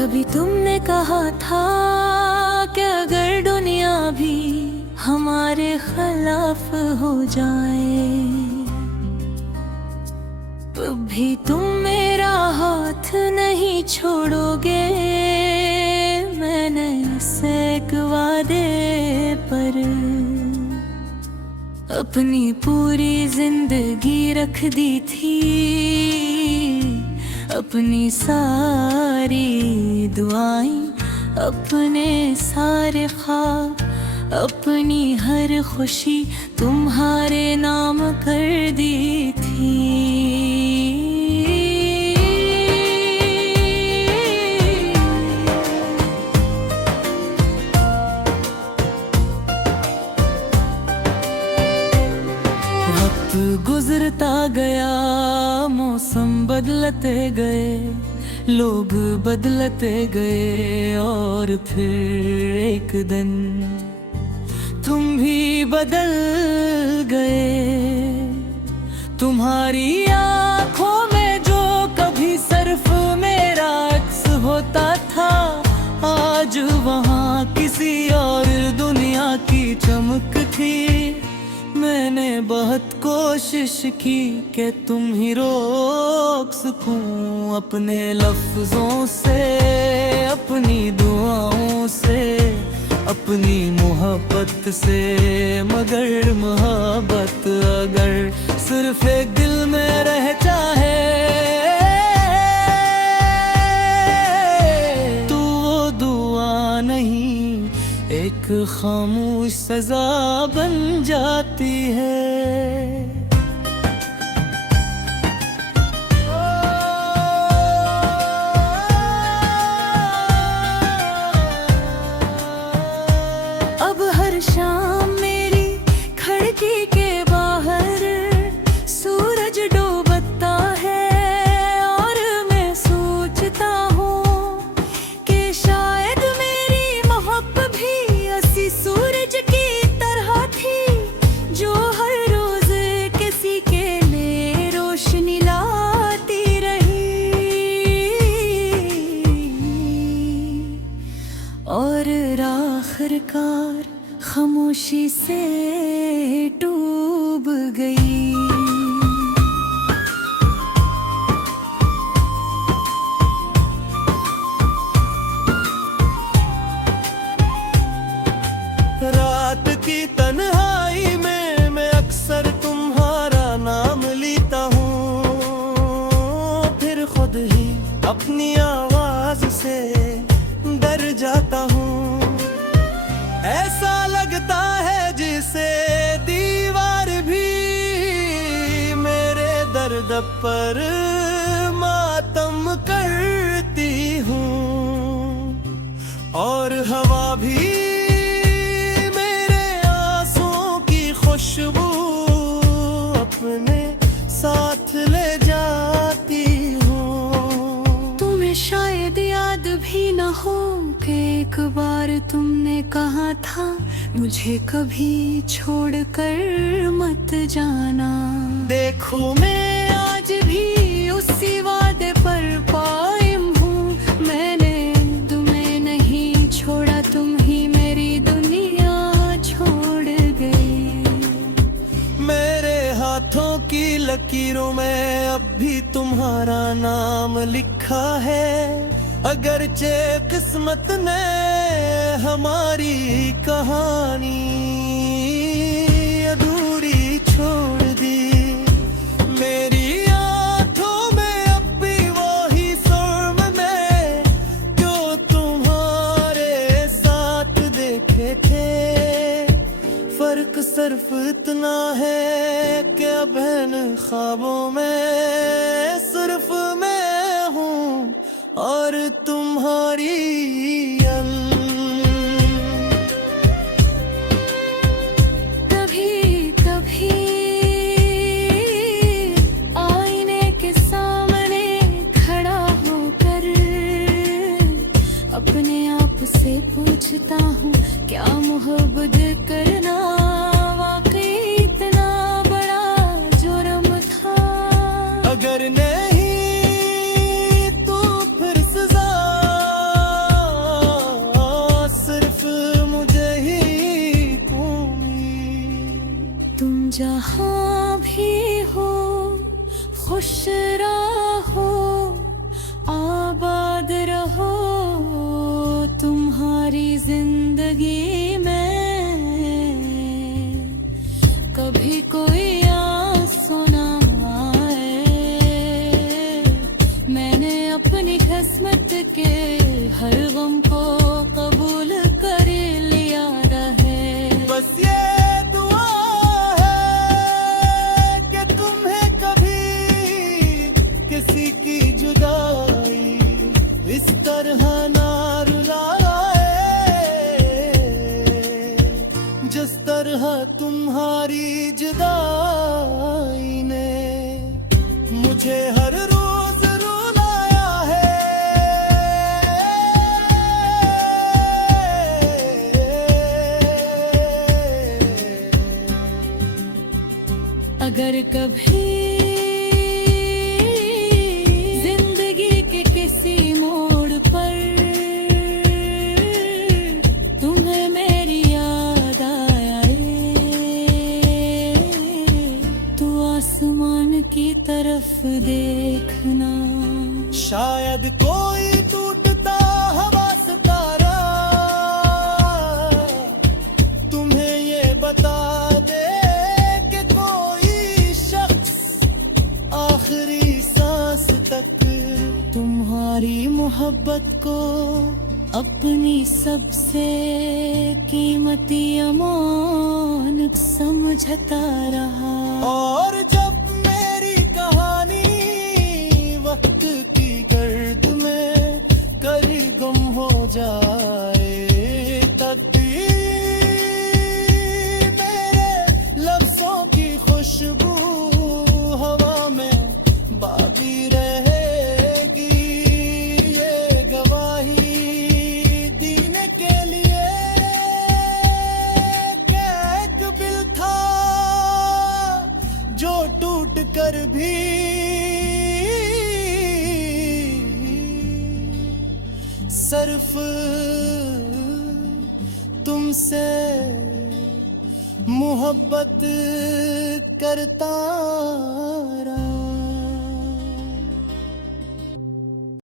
कभी तुमने कहा था कि अगर दुनिया भी हमारे खिलाफ हो जाए तो भी तुम मेरा हाथ नहीं छोड़ोगे। मैंने इसे एक वादे पर अपनी पूरी जिंदगी रख दी थी, अपनी सारी दुआएं, अपने सारे ख्वाब, अपनी हर खुशी तुम्हारे नाम कर दी थी। वक्त गुजरता गया, मौसम बदलते गए, लोग बदलते गए और फिर एक दिन तुम भी बदल गए। तुम्हारी आंखों में जो कभी सिर्फ मेरा अक्स होता था, आज वहाँ किसी और दुनिया की चमक थी। मैंने बहुत कोशिश की कि तुम ही रोक सकूं अपने लफ्जों से, अपनी दुआओं से, अपनी मोहब्बत से, मगर मोहब्बत अगर सिर्फ एक दिल में रह जाए तो वो दुआ नहीं, एक खामोश सजा बन जाती है। शाम मेरी खिड़की के बाहर सूरज डूबता है और मैं सोचता हूँ कि शायद मेरी मोहब्बत भी ऐसी सूरज की तरह थी, जो हर रोज किसी के लिए रोशनी लाती रही और आखिरकार खामोशी से डूब गई। रात की तन्हाई में मैं अक्सर तुम्हारा नाम लेता हूँ, फिर खुद ही अपनी आवाज से डर जाता हूँ। ऐसा लगता है जिसे दीवार भी मेरे दर्द पर मातम करती हूँ और हवा भी मेरे आंसुओं की खुशबू अपने साथ ले जाती हूँ। तुम्हें शायद याद भी न हो कि एक बार तुमने कहा था मुझे कभी छोड़कर मत जाना। देखो मैं आज भी उसी वादे पर कायम हूँ, मैंने तुम्हें नहीं छोड़ा, तुम ही मेरी दुनिया छोड़ गए। मेरे हाथों की लकीरों में अब भी तुम्हारा नाम लिखा है, अगरचे किस्मत ने हमारी कहानी अधूरी छोड़ दी। मेरी आंखों में अब भी वही सुर्म में जो तुम्हारे साथ देखे थे, फर्क सिर्फ इतना है कि अब इन ख्वाबों में सिर्फ मैं हूँ और तुम्हारी कभी कभी आईने के सामने खड़ा होकर अपने आप से पूछता हूँ, क्या मोहब्बत करना वाकई इतना बड़ा जुर्म था? अगर नहीं तो फिर सजा जहाँ भी हो खुश रहो, आबाद रहो तुम्हारी जिंदगी में। कभी कोई आंसू ना आए, मैंने अपनी किस्मत के हर गम को कबूल कर लिया रहे। बस ये दुआ है कि तुम्हें कभी किसी की जुदाई इस तरह ना रुलाए, जिस तरह तुम्हारी जुदाई ने मुझे हर रोज रुलाया है। अगर कभी जिंदगी के किसी मोड़ पर तुम्हें मेरी याद आए, तो आसमान की तरफ देखना। शायद कोई टूटता हवा सितारा तुम्हें ये बता दे कि कोई शख्स आखिरी सांस तक तुम्हारी मोहब्बत को अपनी सबसे कीमती अमानत समझता रहा। और जब मेरी कहानी वक्त की गर्द में कभी गुम हो जाए, तब भी मेरे लफ्जों की खुशबू हवा में बाकी रहेगी। ये गवाही देने के लिए कि एक दिल था जो टूट कर भी सिर्फ तुमसे मोहब्बत करता रहा।